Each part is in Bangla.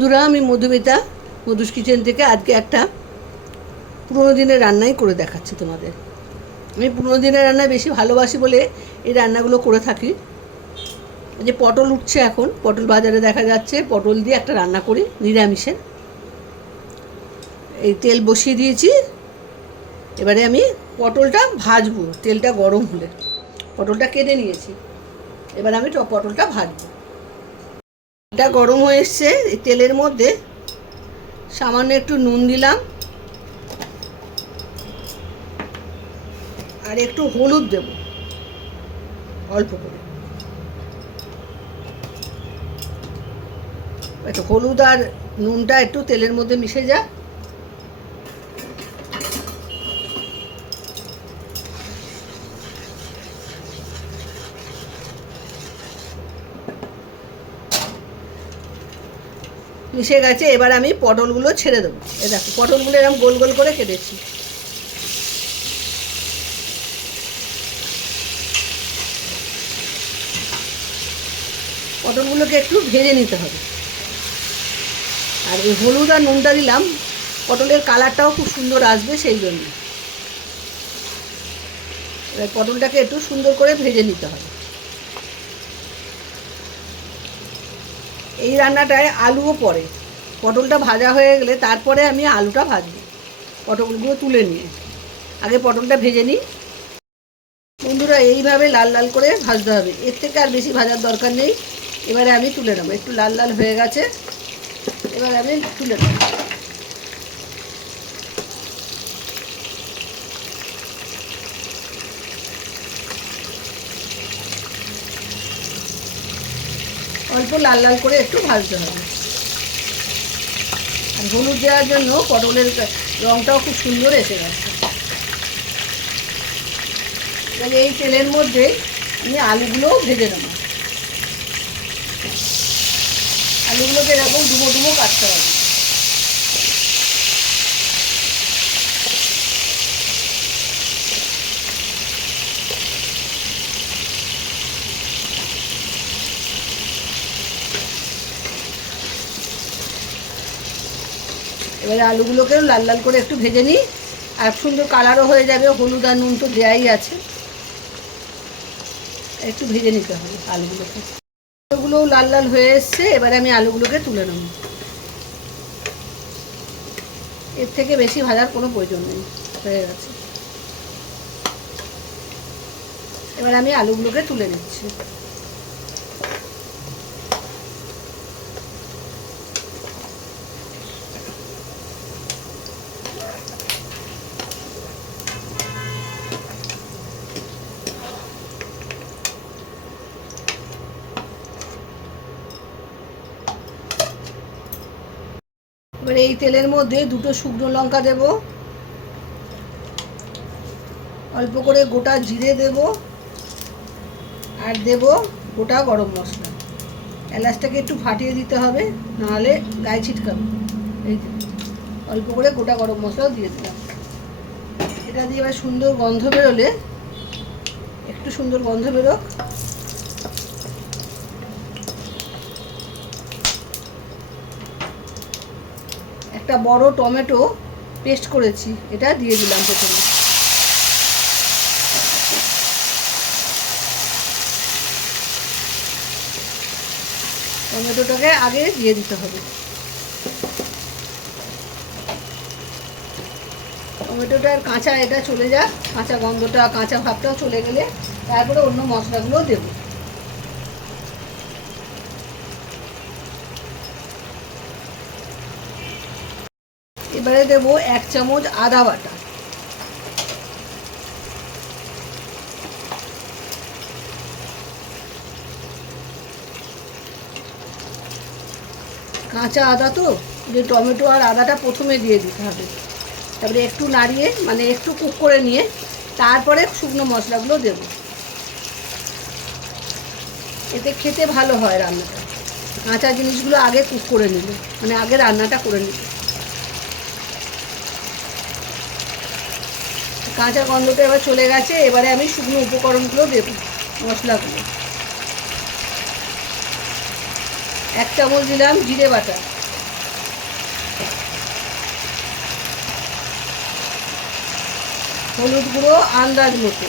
বন্ধুরা, আমি মধুমিতা মধুস কিচেন থেকে আজকে একটা পুরোনো দিনের রান্নাই করে দেখাচ্ছি তোমাদের। আমি পুরোনো দিনের রান্না বেশি ভালোবাসি বলে এই রান্নাগুলো করে থাকি। যে পটল উঠছে, এখন পটল বাজারে দেখা যাচ্ছে, পটল দিয়ে একটা রান্না করি নিরামিষের। এই তেল বসিয়ে দিয়েছি, এবারে আমি পটলটা ভাজবো। তেলটা গরম হলে পটলটা কেটে নিয়েছি, এবার আমি পটলটা ভাজবো। এটা গরম হয়ে এসছে, এই তেলের মধ্যে সামান্য একটু নুন দিলাম আর একটু হলুদ দেব অল্প করে। একটু হলুদ আর নুনটা একটু তেলের মধ্যে মিশে যায়। মিশে গেছে, এবার আমি পটলগুলো ছেড়ে দেবো। এ দেখো, পটলগুলো এরকম গোল গোল করে কেটেছি। পটলগুলোকে একটু ভেজে নিতে হবে। আর এই হলুদ আর নুনটা দিলাম, পটলের কালারটাও খুব সুন্দর আসবে সেই জন্য। এবার পটলটাকে একটু সুন্দর করে ভেজে নিতে হবে। এই রান্নাটায় আলুও পড়ে। পটলটা ভাজা হয়ে গেলে তারপরে আমি আলুটা ভাজবো, পটলগুলো তুলে নিয়ে। আগে পটলটা ভেজে নিই। বন্ধুরা, এইভাবে লাল লাল করে ভাজতে হবে, এর থেকে আর বেশি ভাজার দরকার নেই। এবারে আমি তুলে নেবো, একটু লাল লাল হয়ে গেছে, এবার আমি তুলে নেব। অল্প লাল লাল করে একটু ভাজতে হবে। আর হলুদ দেওয়ার জন্য পটলের রঙটাও খুব সুন্দর এসে গেছে। এবারে এই তেলের মধ্যে আমি আলুগুলোও ভেজে নেব। আলুগুলোকে এরকম ডুবো ডুবো কাটতে হবে। এবারে আলুগুলোকেও লাল লাল করে একটু ভেজে নিই, আর সুন্দর কালারও হয়ে যাবে। হলুদ আর নুন তো দেওয়াই আছে, একটু ভেজে নিতে হবে আলুগুলোকে। আলুগুলোও লাল লাল হয়ে এসছে, এবারে আমি আলুগুলোকে তুলে নেব। এর থেকে বেশি ভাজার কোনো প্রয়োজন নেই, হয়ে গেছে। এবার আমি আলুগুলোকে তুলে নিচ্ছি। এবার এই তেলের মধ্যে দুটো শুকনো লঙ্কা দেব, অল্প করে গোটা জিরে দেব, আর দেব গোটা গরম মশলা। এলাচটাকে একটু ফাটিয়ে দিতে হবে, নাহলে গায়ে ছিটকাবে। এই যে অল্প করে গোটা গরম মশলাও দিয়ে দিলাম। এটা দিয়ে এবার সুন্দর গন্ধ বেরোলে, একটু সুন্দর গন্ধ বেরোক, একটা বড় টমেটো পেস্ট করেছি, এটা দিয়ে দিলাম প্রথমে। টমেটোটাকে আগে দিয়ে দিতে হবে। টমেটোটার কাঁচা এটা চলে যাক, কাঁচা গন্ধটা, কাঁচা ভাবটাও চলে গেলে তারপরে অন্য মশলাগুলো দেব। এবারে দেব 1 চামচ আদা বাটা, কাঁচা আদা তো, যে টমেটো আর আদাটা প্রথমে দিয়ে দিতে হবে। তারপরে একটু নাড়িয়ে, মানে একটু কুক করে নিয়ে তারপরে শুকনো মশলাগুলো দেব। এতে খেতে ভালো হয় রান্নাটা, কাঁচা জিনিসগুলো আগে কুক করে নিলে, মানে আগে রান্নাটা করে নিলে। কাঁচা গন্ধটা এবার চলে গেছে, এবারে আমি শুকনো উপকরণগুলো দেব, মশলাগুলো। 1 চামচ দিলাম জিরে বাটা, হলুদ গুঁড়ো আন্দাজ মতো,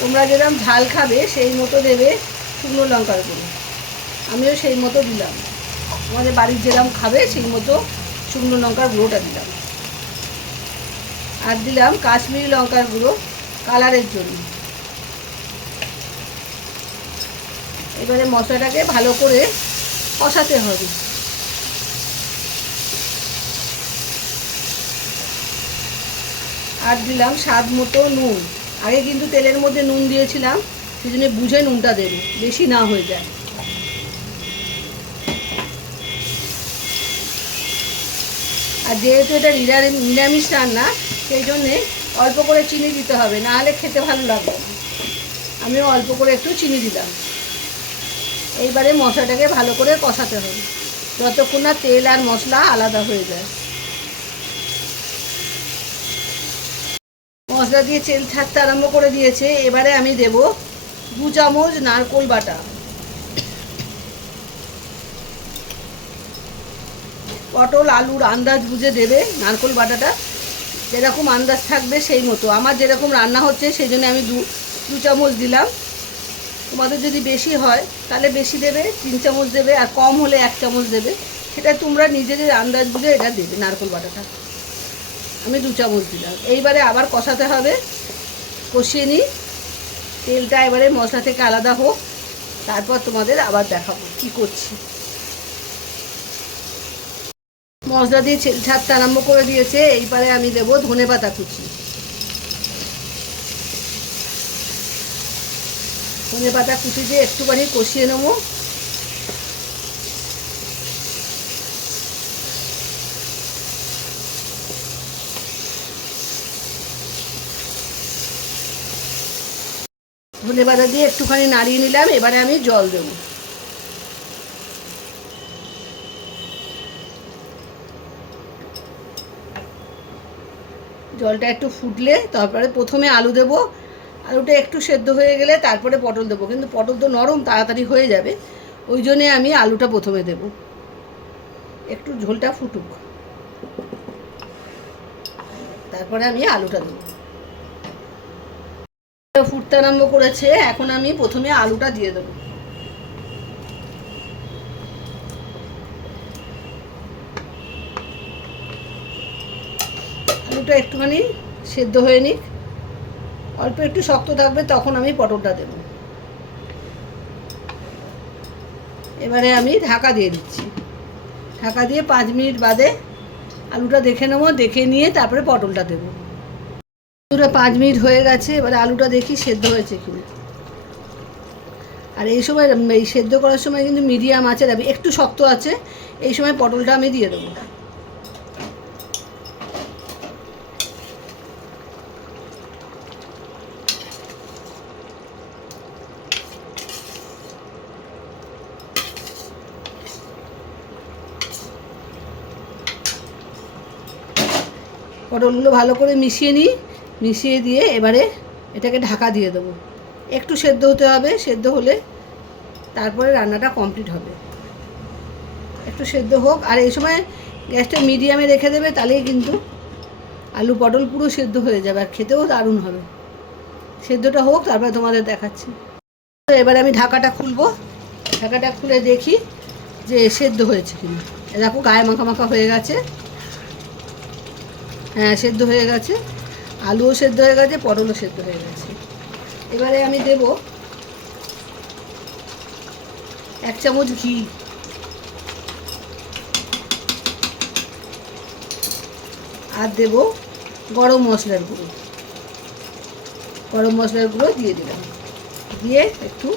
তোমরা যেরকম ঝাল খাবে সেই মতো দেবে শুকনো লঙ্কার গুঁড়ো, আমিও সেই মতো দিলাম। আমাদের বাড়ির যেরকম খাবে সেই মতো শুকনো লঙ্কার গুঁড়োটা দিলাম। আর দিলাম কাশ্মীরি লঙ্কার গুঁড়ো কালারের জন্য। এবারে মশলাটাকে ভালো করে কষাতে হবে। আর দিলাম স্বাদ মতো নুন। আগে কিন্তু তেলের মধ্যে নুন দিয়েছিলাম, সেই জন্য বুঝে নুনটা দেবে, বেশি না হয়ে যায়। আর যেহেতু এটা নিরামিষ রান্না, সেই জন্যে অল্প করে চিনি দিতে হবে, নাহলে খেতে ভালো লাগবে না। আমিও অল্প করে একটু চিনি দিলাম। এইবারে মশলাটাকে ভালো করে কষাতে হবে যতক্ষণ না তেল আর মশলা আলাদা হয়ে যায়। মশলা দিয়ে তেল ছাড়তে আরম্ভ করে দিয়েছে। এবারে আমি দেব 2 চামচ নারকোল বাটা। পটল আলুর আন্দাজ বুঝে দেবে নারকোল বাটাটা, যেরকম আন্দাজ থাকবে সেই মতো। আমার যেরকম রান্না হচ্ছে সেই জন্য আমি 2 চামচ দিলাম। তোমাদের যদি বেশি হয় তাহলে বেশি দেবে, 3 চামচ দেবে, আর কম হলে 1 চামচ দেবে। সেটা তোমরা নিজেদের আন্দাজ বুঝে এটা দেবে। নারকোল বাটাটা আমি 2 চামচ দিলাম। এইবারে আবার কষাতে হবে, কষিয়ে নিই। তেলটা এবারে মশলা থেকে আলাদা হোক, তারপর তোমাদের আবার দেখাবো কি করছি। মশলা দিয়ে ছাড়তে আরম্ভ করে দিয়েছে। এইবারে আমি দেবো ধনেপাতা কুচি। ধনেপাতা কুচি দিয়ে একটুখানি কষিয়ে নেবো। ধনেপাতা দিয়ে একটুখানি নাড়িয়ে নিলাম। এবারে আমি জল দেবো। জলটা একটু ফুটলে তারপরে প্রথমে আলু দেবো। আলুটা একটু সেদ্ধ হয়ে গেলে তারপরে পটল দেবো, কিন্তু পটল তো নরম, তাড়াতাড়ি হয়ে যাবে, ওই জন্যে আমি আলুটা প্রথমে দেবো। একটু ঝোলটা ফুটুক, তারপরে আমি আলুটা দেবো। ফুটতে আরম্ভ করেছে, এখন আমি প্রথমে আলুটা দিয়ে দেবো। আলুটা একটুখানি সেদ্ধ হয়ে নিক, অল্প একটু শক্ত থাকবে, তখন আমি পটলটা দেব। এবারে আমি ঢাকা দিয়ে দিচ্ছি। ঢাকা দিয়ে 5 মিনিট বাদে আলুটা দেখে নেবো, দেখে নিয়ে তারপরে পটলটা দেবো। আলুটা 5 মিনিট হয়ে গেছে। এবারে আলুটা দেখি সেদ্ধ হয়েছে কিনা। আর এই সময় এই সেদ্ধ করার সময় কিন্তু মিডিয়াম আছে, একটু শক্ত আছে, এই সময় পটলটা আমি দিয়ে দেবো। পটলগুলো ভালো করে মিশিয়ে নিই। মিশিয়ে দিয়ে এবারে এটাকে ঢাকা দিয়ে দেবো। একটু সেদ্ধ হতে হবে, সেদ্ধ হলে তারপরে রান্নাটা কমপ্লিট হবে। একটু সেদ্ধ হোক, আর এই সময় গ্যাসটা মিডিয়ামে রেখে দেবে, তাহলেই কিন্তু আলু পটল পুরো সেদ্ধ হয়ে যাবে, আর খেতেও দারুণ হবে। সেদ্ধটা হোক, তারপরে তোমাদের দেখাচ্ছি। এবারে আমি ঢাকাটা খুলবো। ঢাকাটা খুলে দেখি যে সেদ্ধ হয়েছে কিনা। দেখো গায়ে মাখা মাখা হয়ে গেছে। হ্যাঁ, সেদ্ধ হয়ে গেছে। আলুও সেদ্ধ হয়ে গেছে, পটলও সেদ্ধ হয়ে গেছে। এবারে আমি দেব 1 চামচ ঘি। আর দেব গরম মশলার গুঁড়ো। গরম মশলার গুঁড়ো দিয়ে দিলাম। দিয়ে একটু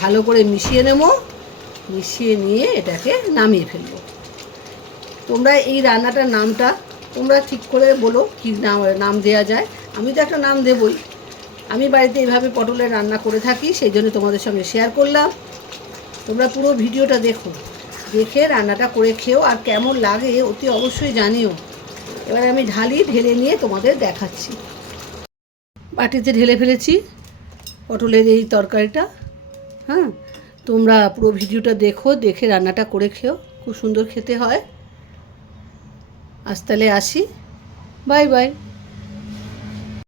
ভালো করে মিশিয়ে নেব। মিশিয়ে নিয়ে এটাকে নামিয়ে ফেলবো। তোমরা এই রান্নাটার নামটা তোমরা ঠিক করে বলো, কী নাম দেওয়া যায়। আমি তো একটা নাম দেবই। আমি বাড়িতে এইভাবে পটলের রান্না করে থাকি, সেই জন্য তোমাদের সঙ্গে শেয়ার করলাম। তোমরা পুরো ভিডিওটা দেখো, দেখে রান্নাটা করে খেও, আর কেমন লাগে অতি অবশ্যই জানিও। এবার আমি ঢেলে নিয়ে তোমাদের দেখাচ্ছি। বাটিতে ঢেলে ফেলেছি পটলের এই তরকারিটা। হ্যাঁ, তোমরা পুরো ভিডিওটা দেখো, দেখে রান্নাটা করে খেও, খুব সুন্দর খেতে হয়। আজ তাহলে আসি, বাই বাই।